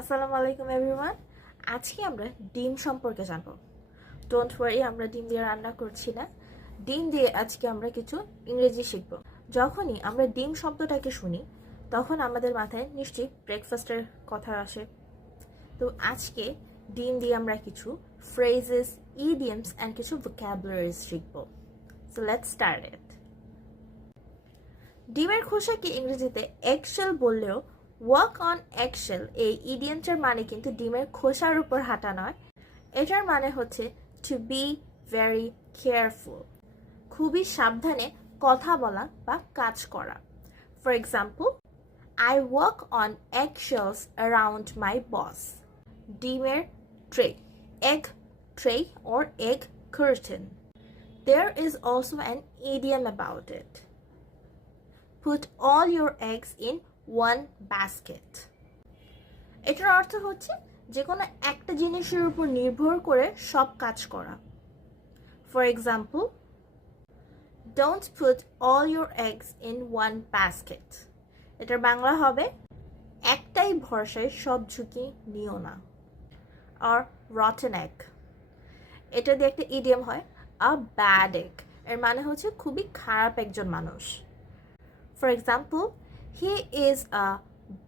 আসসালামু আলাইকুম এভরিওয়ান। আজকে আমরা ডিম সম্পর্কে জানবো। ডোন্ট ওয়ারি, আমরা ডিম দিয়ে রান্না করছি না। ডিম দিয়ে আজকে আমরা কিছু ইংরেজি শিখব। যখনই আমরা ডিম শব্দটাকে শুনি তখন আমাদের মাথায় নিশ্চয়ই ব্রেকফাস্টের কথা আসে। তো আজকে ডিম দিয়ে আমরা কিছু ফ্রেজেস, ইডিয়মস অ্যান্ড কিছু ভোকাবুলারিজ শিখব। So let's start it. ডিমের খোসাকে ইংরেজিতে এগশেল বললেও ওয়াক অন এগশেল এই ইডিয়মটার মানে কিন্তু ডিমের খোসার উপর হাঁটা নয়। এটার মানে হচ্ছে টু বি ভেরি কেয়ারফুল, খুবই সাবধানে কথা বলা বা কাজ করা। For example, I walk on eggshells around my boss. ডিমের tray, egg tray or egg curtain. There is also an idiom about it. Put all your eggs in one basket. এটার অর্থ হচ্ছে যে কোনো একটা জিনিসের উপর নির্ভর করে সব কাজ করা। For example, don't put all your eggs in one basket. এটার বাংলা হবে একটাই ভরসায় সব ঝুঁকি নিও না। আর রটেন এগ, এটা দিয়ে একটা ইডিয়ম হয়, আ ব্যাড এগ। এর মানে হচ্ছে খুবই খারাপ একজন মানুষ। For example, he is a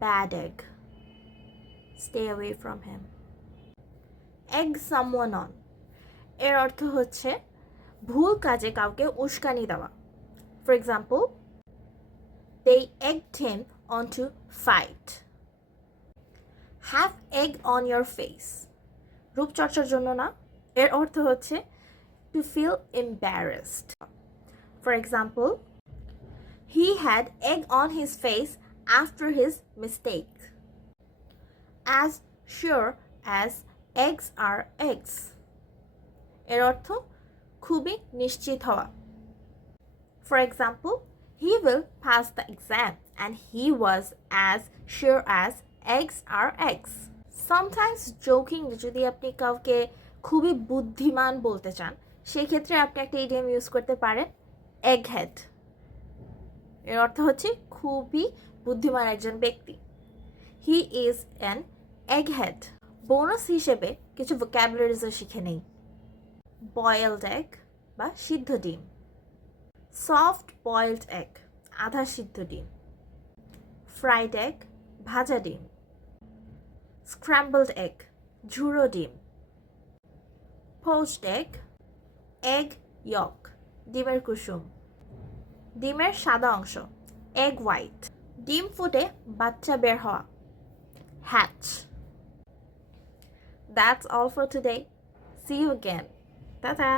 bad egg. Stay away from him. Egg someone on. এর অর্থ হচ্ছে ভুল কাজে কাউকে উস্কানি দেওয়া। For example, they egged him on to fight. Have egg on your face. রূপচর্চার জন্য না। এর অর্থ হচ্ছে to feel embarrassed. For example, he had egg on his face after his mistake. As sure as eggs are eggs. এর অর্থ খুবই নিশ্চিত হওয়া। For example, he will pass the exam and he was as sure as eggs are eggs. Sometimes joking, যদি আপনি কাউকে খুবই বুদ্ধিমান বলতে চান সেই ক্ষেত্রে আপনি একটা ইডিয়ম ইউজ করতে পারেন, egghead. এর অর্থ হচ্ছে খুবই বুদ্ধিমান একজন ব্যক্তি। He is an egghead. Bonus হিসেবে কিছু ভোকাবুলারিজও শিখে নেই। বয়েলড এগ বা সিদ্ধ ডিম, সফট বয়েলড এগ আধা সিদ্ধ ডিম, ফ্রাইড এগ ভাজা ডিম, স্ক্র্যাম্বলড এগ ঝুড়ো ডিম, পোচড এগ এগ ইয়ক ডিমের কুসুম, ডিমের সাদা অংশ এগ হোয়াইট, ডিম ফুটে বাচ্চা বের হওয়া hatch. That's all for today. See you again. Ta-ta!